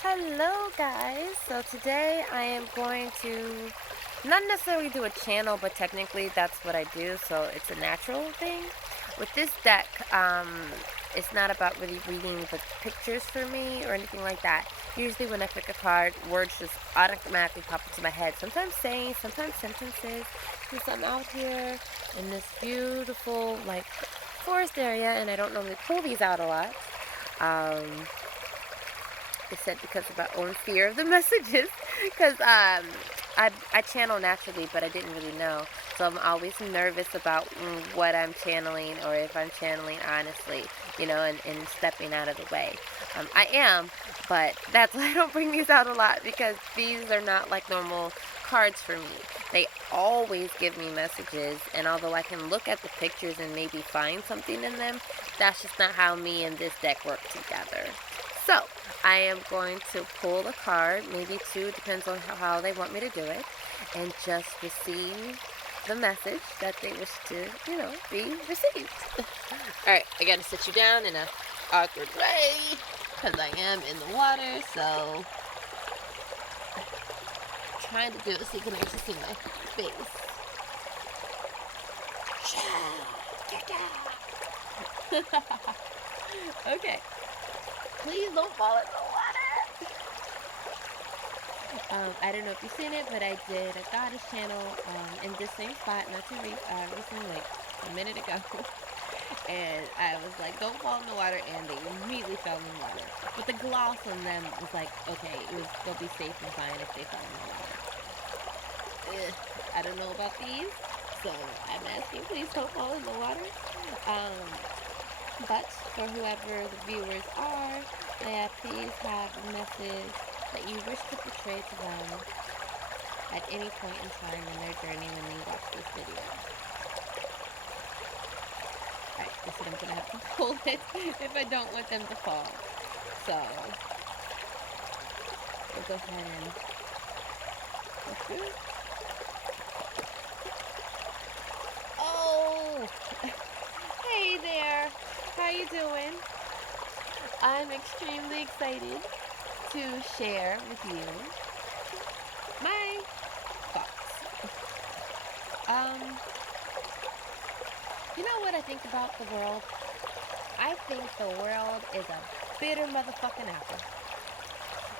Hello guys, so today I am going to not necessarily do a channel, but technically that's what I do, so it's a natural thing. With this deck, it's not about really reading the pictures for me or anything like that. Usually when I pick a card, words just automatically pop into my head. Sometimes sayings, sometimes sentences. Because I'm out here in this beautiful, like, forest area, and I don't normally pull these out a lot. They said because of my own fear of the messages, because I channel naturally, but I didn't really know, so I'm always nervous about what I'm channeling or if I'm channeling honestly, and stepping out of the way. I am, but that's why I don't bring these out a lot, because these are not like normal cards for me. They always give me messages, and although I can look at the pictures and maybe find something in them, that's just not how me and this deck work together. So, I am going to pull a card, maybe two, depends on how they want me to do it, and just receive the message that they wish to, be received. Alright, I gotta sit you down in a awkward way, because I am in the water, so I'm trying to do it so you can actually see my face. Okay. Please don't fall in the water. I don't know if you've seen it, but I did a goddess channel in this same spot not too recently, like a minute ago. And I was like, don't fall in the water, and they immediately fell in the water. But the gloss on them was like, okay, they'll be safe and fine if they fall in the water. I don't know about these, so I'm asking, please don't fall in the water. But for whoever the viewers are, may I please have a message that you wish to portray to them at any point in time in their journey when they watch this video. Alright, I said I'm going to have to pull it if I don't want them to fall. So, we'll go ahead and go through. Oh! Hey there! How you doing? I'm extremely excited to share with you my thoughts. You know what I think about the world? I think the world is a bitter motherfucking apple.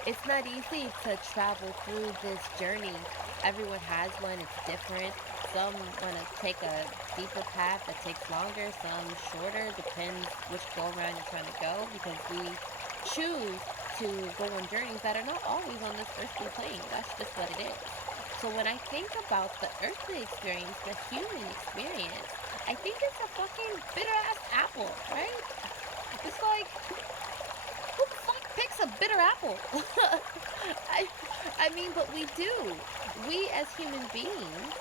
It's not easy to travel through this journey. Everyone has one, it's different. Some want to take a deeper path that takes longer, some shorter, depends which go-around you're trying to go, because we choose to go on journeys that are not always on this earthly plane. That's just what it is. So when I think about the earthly experience, the human experience, I think it's a fucking bitter-ass apple, right? It's like, who the fuck picks a bitter apple? I mean, but we do. We as human beings,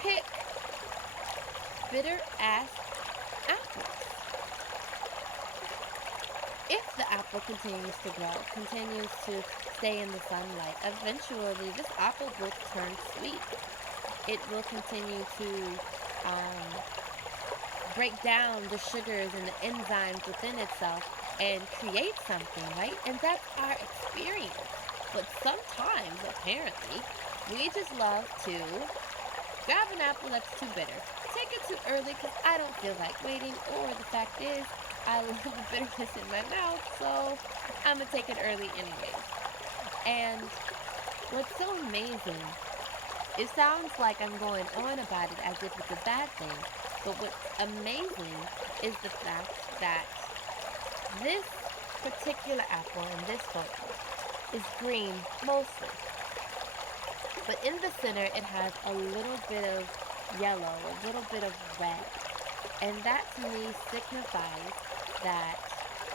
pick bitter ass apples. If the apple continues to grow, continues to stay in the sunlight, eventually this apple will turn sweet. It will continue to break down the sugars and the enzymes within itself and create something, right? And that's our experience. But sometimes, apparently, we just love to grab an apple that's too bitter, take it too early because I don't feel like waiting, or the fact is, I love the bitterness in my mouth, so I'm going to take it early anyway. And what's so amazing, it sounds like I'm going on about it as if it's a bad thing, but what's amazing is the fact that this particular apple in this photo is green mostly. But in the center, it has a little bit of yellow, a little bit of red. And that to me signifies that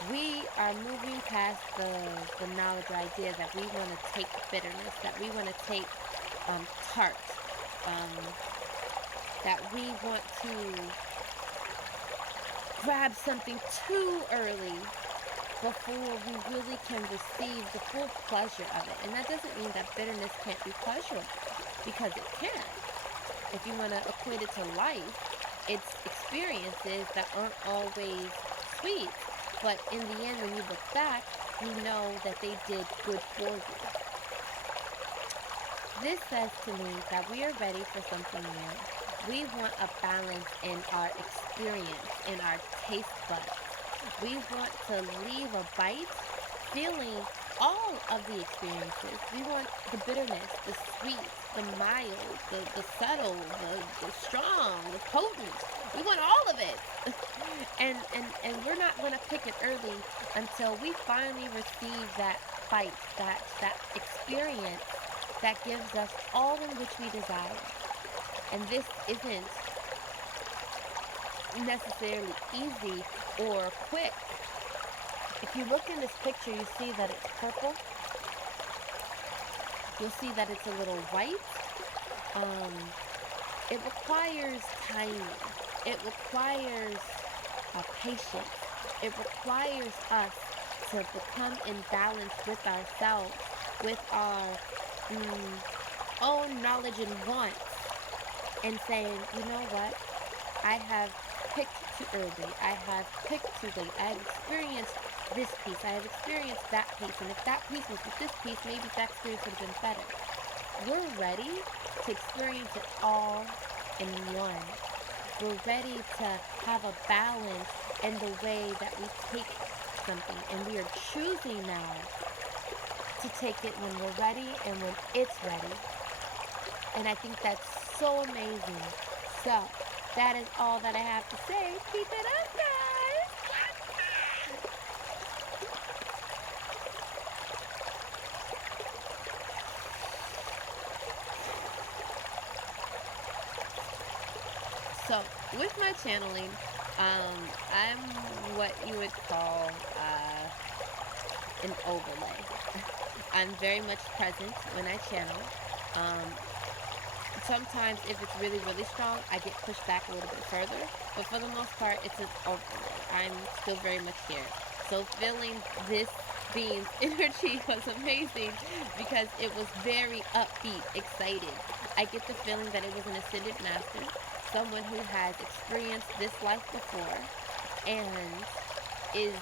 we are moving past the knowledge or idea that we want to take bitterness, that we want to take tart, that we want to grab something too early before we really can receive the full pleasure of it. And that doesn't mean that bitterness can't be pleasurable, because it can. If you want to equate it to life, it's experiences that aren't always sweet, but in the end, when you look back, you know that they did good for you. This says to me that we are ready for something new. We want a balance in our experience, in our taste buds. We want to leave a bite feeling all of the experiences. We want the bitterness, the sweet, the mild, the subtle, the strong, the potent. We want all of it. And we're not going to pick it early until we finally receive that bite, that experience that gives us all in which we desire. And this isn't necessarily easy or quick. If you look in this picture, you see that it's purple. You'll see that it's a little white. Um, it requires timing. It requires patience. It requires us to become in balance with ourselves, with our own knowledge and wants, and saying, you know what? I have picked too early. I have picked too late. I have experienced this piece. I have experienced that piece. And if that piece was with this piece, maybe that experience would have been better. We're ready to experience it all in one. We're ready to have a balance in the way that we take something. And we are choosing now to take it when we're ready and when it's ready. And I think that's so amazing. So, that is all that I have to say. Keep it up, guys! So, with my channeling, I'm what you would call an overlay. I'm very much present when I channel. Um, Sometimes if it's really, really strong, I get pushed back a little bit further. But for the most part, it's an overlay. I'm still very much here. So feeling this being's energy was amazing because it was very upbeat, excited. I get the feeling that it was an ascended master, someone who has experienced this life before and is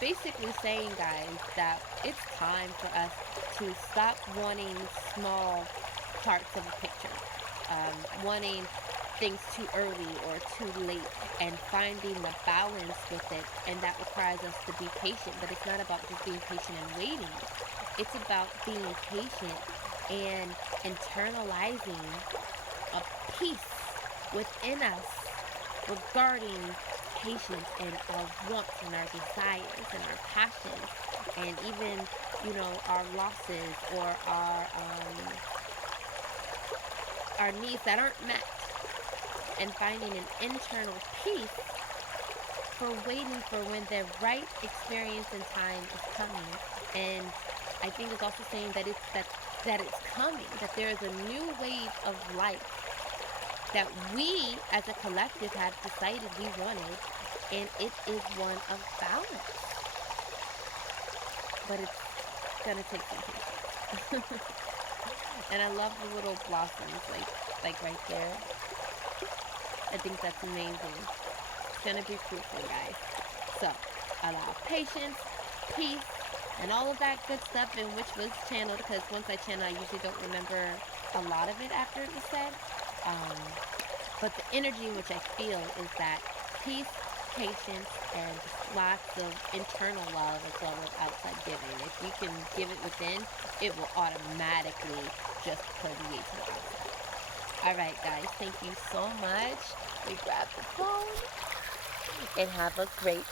basically saying, guys, that it's time for us to stop wanting small parts of a picture, wanting things too early or too late, and finding the balance with it. And that requires us to be patient, but it's not about just being patient and waiting. It's about being patient and internalizing a peace within us regarding patience and our wants and our desires and our passions, and even, our losses or our needs that aren't met, and finding an internal peace for waiting for when the right experience and time is coming. And I think it's also saying that it's coming, that there is a new wave of life that we as a collective have decided we wanted, and it is one of balance. But it's gonna take some patience. And I love the little blossoms, like right there. I think that's amazing. It's gonna be fruitful, guys. So, allow patience, peace, and all of that good stuff in which was channeled, because once I channel, I usually don't remember a lot of it after it was said. But the energy in which I feel is that peace, patience, and just lots of internal love as well as outside giving. If you can give it within, it will automatically just permeate to the outside. Alright, guys, thank you so much. We grab the phone and have a great